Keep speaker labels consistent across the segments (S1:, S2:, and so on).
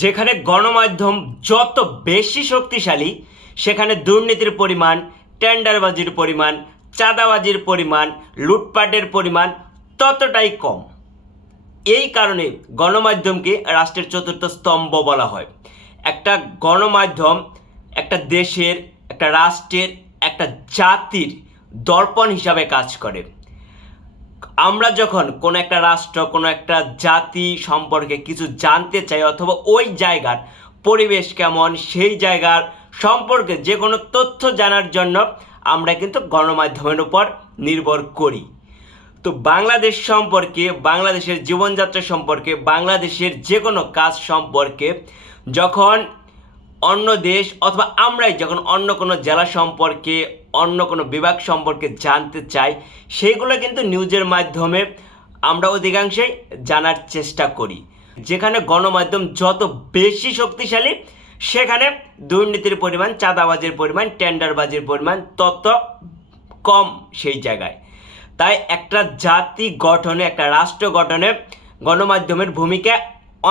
S1: যেখানে গণমাধ্যম যত বেশি শক্তিশালী, সেখানে দুর্নীতির পরিমাণ, টেন্ডারবাজির পরিমাণ, চাঁদাবাজির পরিমাণ, লুটপাটের পরিমাণ ততটাই কম। এই কারণে গণমাধ্যমকে রাষ্ট্রের চতুর্থ স্তম্ভ বলা হয়। একটা গণমাধ্যম একটা দেশের, একটা রাষ্ট্রের, একটা জাতির দর্পণ হিসাবে কাজ করে। আমরা যখন কোনো একটা রাষ্ট্র, কোনো একটা জাতি সম্পর্কে কিছু জানতে চাই অথবা ওই জায়গার পরিবেশ কেমন, সেই জায়গার সম্পর্কে যে কোনো তথ্য জানার জন্য আমরা কিন্তু গণমাধ্যমের উপর নির্ভর করি। তো বাংলাদেশ সম্পর্কে, বাংলাদেশের জীবনযাত্রা সম্পর্কে, বাংলাদেশের যে কোনো কাজ সম্পর্কে যখন অন্য দেশ অথবা আমরাই যখন অন্য কোনো জেলা সম্পর্কে, অন্য কোনো বিভাগ সম্পর্কে জানতে চাই সেইগুলো কিন্তু নিউজের মাধ্যমে আমরা অধিকাংশই জানার চেষ্টা করি। যেখানে গণমাধ্যম যত বেশি শক্তিশালী, সেখানে দুর্নীতির পরিমাণ, চাঁদাবাজির পরিমাণ, টেন্ডারবাজির পরিমাণ তত কম সেই জায়গায়। তাই একটা জাতি গঠনে, একটা রাষ্ট্র গঠনে গণমাধ্যমের ভূমিকা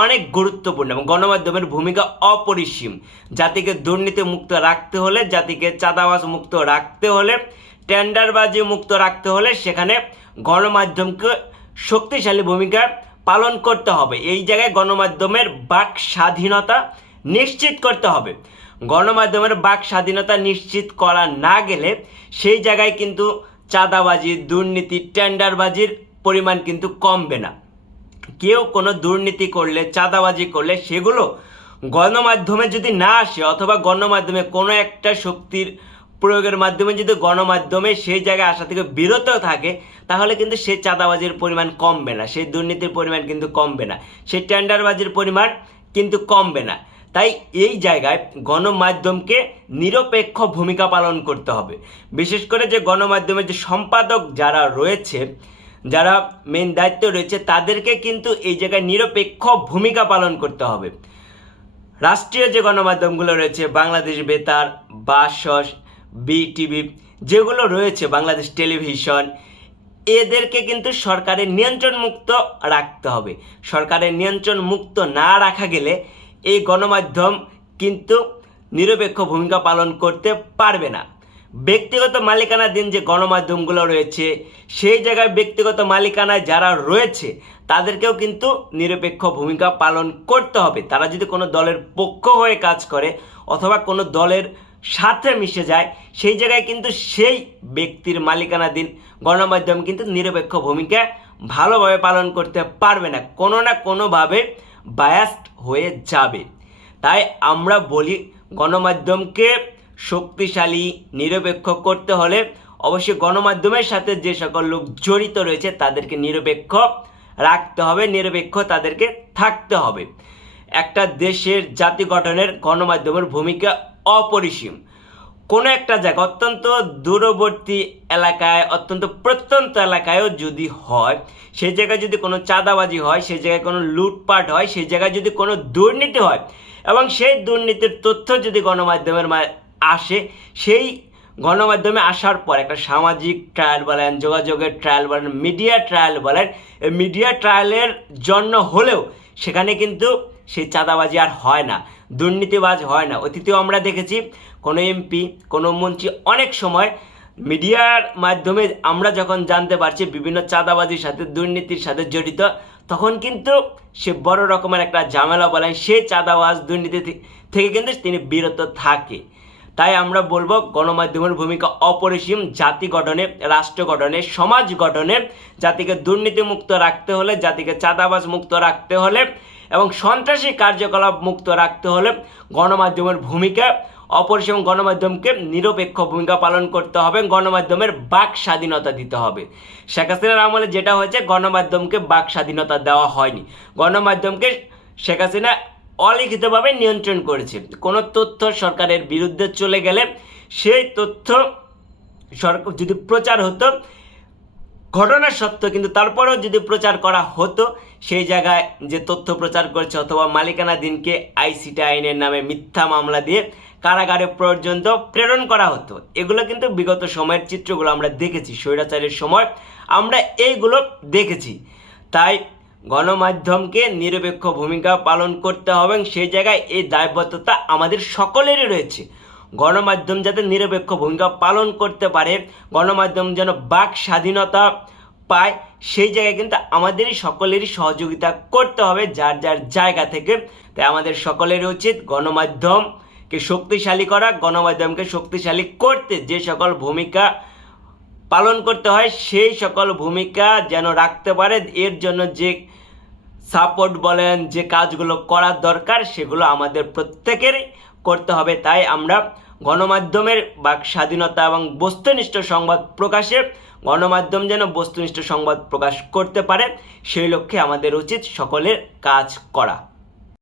S1: অনেক গুরুত্বপূর্ণ এবং গণমাধ্যমের ভূমিকা অপরিসীম। জাতিকে দুর্নীতি মুক্ত রাখতে হলে, জাতিকে চাঁদাবাজ মুক্ত রাখতে হলে, টেন্ডারবাজি মুক্ত রাখতে হলে সেখানে গণমাধ্যমকে শক্তিশালী ভূমিকা পালন করতে হবে। এই জায়গায় গণমাধ্যমের বাক স্বাধীনতা নিশ্চিত করতে হবে। গণমাধ্যমের বাক স্বাধীনতা নিশ্চিত করা না গেলে সেই জায়গায় কিন্তু চাঁদাবাজি, দুর্নীতি, টেন্ডারবাজির পরিমাণ কিন্তু কমবে না। কেউ কোনো দুর্নীতি করলে, চাঁদাবাজি করলে সেগুলো গণমাধ্যমে যদি না আসে অথবা গণমাধ্যমে কোনো একটা শক্তির প্রয়োগের মাধ্যমে যদি গণমাধ্যমে সেই জায়গায় আসা থেকে বিরত থাকে, তাহলে কিন্তু সেই চাঁদাবাজির পরিমাণ কমবে না, সেই দুর্নীতির পরিমাণ কিন্তু কমবে না, সেই টেন্ডারবাজির পরিমাণ কিন্তু কমবে না। তাই এই জায়গায় গণমাধ্যমকে নিরপেক্ষ ভূমিকা পালন করতে হবে। বিশেষ করে যে গণমাধ্যমের যে সম্পাদক যারা রয়েছে যারা মেন দায়িত্ব রয়েছে তাদেরকে কিন্তু এই জায়গায় নিরপেক্ষ ভূমিকা পালন করতে হবে। রাষ্ট্রীয় যে গণমাধ্যমগুলো রয়েছে, বাংলাদেশ বেতার, বাসস, বিটিভি যেগুলো রয়েছে, বাংলাদেশ টেলিভিশন, এদেরকে কিন্তু সরকারের নিয়ন্ত্রণ মুক্ত রাখতে হবে। সরকারের নিয়ন্ত্রণ মুক্ত না রাখা গেলে এই গণমাধ্যম কিন্তু নিরপেক্ষ ভূমিকা পালন করতে পারবে না। ব্যক্তিগত মালিকানাধীন যে গণমাধ্যমগুলো রয়েছে, সেই জায়গায় ব্যক্তিগত মালিকানায় যারা রয়েছে, তাদেরকেও কিন্তু নিরপেক্ষ ভূমিকা পালন করতে হবে। তারা যদি কোনো দলের পক্ষ হয়ে কাজ করে অথবা কোনো দলের সাথে মিশে যায়, সেই জায়গায় কিন্তু সেই ব্যক্তির মালিকানাধীন গণমাধ্যম কিন্তু নিরপেক্ষ ভূমিকা ভালোভাবে পালন করতে পারবে না। কোনো না কোনোভাবে বায়াস্ট হয়ে যাবে। তাই আমরা বলি, গণমাধ্যমকে শক্তিশালী, নিরপেক্ষ করতে হলে অবশ্যই গণমাধ্যমের সাথে যে সকল লোক জড়িত রয়েছে তাদেরকে নিরপেক্ষ রাখতে হবে, নিরপেক্ষ তাদেরকে থাকতে হবে। একটা দেশের জাতি গঠনের গণমাধ্যমের ভূমিকা অপরিসীম। কোনো একটা জায়গা অত্যন্ত দূরবর্তী এলাকায়, অত্যন্ত প্রত্যন্ত এলাকায়ও যদি হয় সেই জায়গায় যদি কোনো চাঁদাবাজি হয় সেই জায়গায় কোনো লুটপাট হয় সেই জায়গায় যদি কোনো দুর্নীতি হয় এবং সেই দুর্নীতির তথ্য যদি গণমাধ্যমের সেই গণমাধ্যমে আসার পর একটা সামাজিক ট্রায়াল বলেন, যোগাযোগের ট্রায়াল বলেন মিডিয়া ট্রায়াল বলেন মিডিয়া ট্রায়ালের জন্য হলেও সেখানে কিন্তু সেই চাঁদাবাজি আর হয় না, দুর্নীতিবাজ হয় না। অতীতেও আমরা দেখেছি কোনো এমপি কোনো মন্ত্রী অনেক সময় মিডিয়ার মাধ্যমে আমরা যখন জানতে পারছি বিভিন্ন চাঁদাবাজির সাথে, দুর্নীতির সাথে জড়িত, তখন কিন্তু সে বড় রকমের একটা ঝামেলা বলেন, সেই চাঁদাবাজ দুর্নীতি থেকে কিন্তু তিনি বিরত থাকে। তাই আমরা বলব গণমাধ্যমের ভূমিকা অপরিসীম, জাতি গঠনে, রাষ্ট্র গঠনে, সমাজ গঠনে, জাতিকে দুর্নীতি মুক্ত রাখতে হলে, জাতিকে চাঁদাবাজ মুক্ত রাখতে হলে এবং সন্ত্রাসী কার্যকলাপ মুক্ত রাখতে হলে গণমাধ্যমের ভূমিকা অপরিসীম, গণমাধ্যমকে নিরপেক্ষ ভূমিকা পালন করতে হবে, গণমাধ্যমের বাক স্বাধীনতা দিতে হবে। শেখ হাসিনার আমলে যেটা হয়েছে, গণমাধ্যমকে বাক স্বাধীনতা দেওয়া হয়নি। গণমাধ্যমকে শেখ হাসিনা অলিখিতভাবে নিয়ন্ত্রণ করেছে। কোনো তথ্য সরকারের বিরুদ্ধে চলে গেলে সেই তথ্য সরকার যদি প্রচার হতো ঘটনা সত্য, কিন্তু তারপরেও যদি প্রচার করা হতো, সেই জায়গায় যে তথ্য প্রচার করছে অথবা মালিকানাধীনকে আইসিটি আইনের নামে মিথ্যা মামলা দিয়ে কারাগারে পর্যন্ত প্রেরণ করা হতো। এগুলো কিন্তু বিগত সময়ের চিত্রগুলো আমরা দেখেছি, স্বৈরাচারের সময় আমরা এইগুলো দেখেছি। তাই গণমাধ্যমকে নিরপেক্ষ ভূমিকা পালন করতে হবে সেই জায়গায় এই দায়বদ্ধতা আমাদের সকলেরই রয়েছে। গণমাধ্যম যাতে নিরপেক্ষ ভূমিকা পালন করতে পারে, গণমাধ্যম যেন বাক স্বাধীনতা পায়, সেই জায়গায় কিন্তু আমাদেরই সকলেরই সহযোগিতা করতে হবে যার যার জায়গা থেকে। তাই আমাদের সকলের উচিত গণমাধ্যমকে শক্তিশালী করা, গণমাধ্যমকে শক্তিশালী করতে যে সকল ভূমিকা পালন করতে হয়, সেই সকল ভূমিকা যেন রাখতে পারে। এর জন্য যে সাপোর্ট বলেন, যে কাজগুলো করার দরকার, সেগুলো আমাদের প্রত্যেকেরই করতে হবে। তাই আমরা গণমাধ্যমের বাক স্বাধীনতা এবং বস্তুনিষ্ঠ সংবাদ প্রকাশে গণমাধ্যম যেন বস্তুনিষ্ঠ সংবাদ প্রকাশ করতে পারে, সেই লক্ষ্যে আমাদের উচিত সকলের কাজ করা।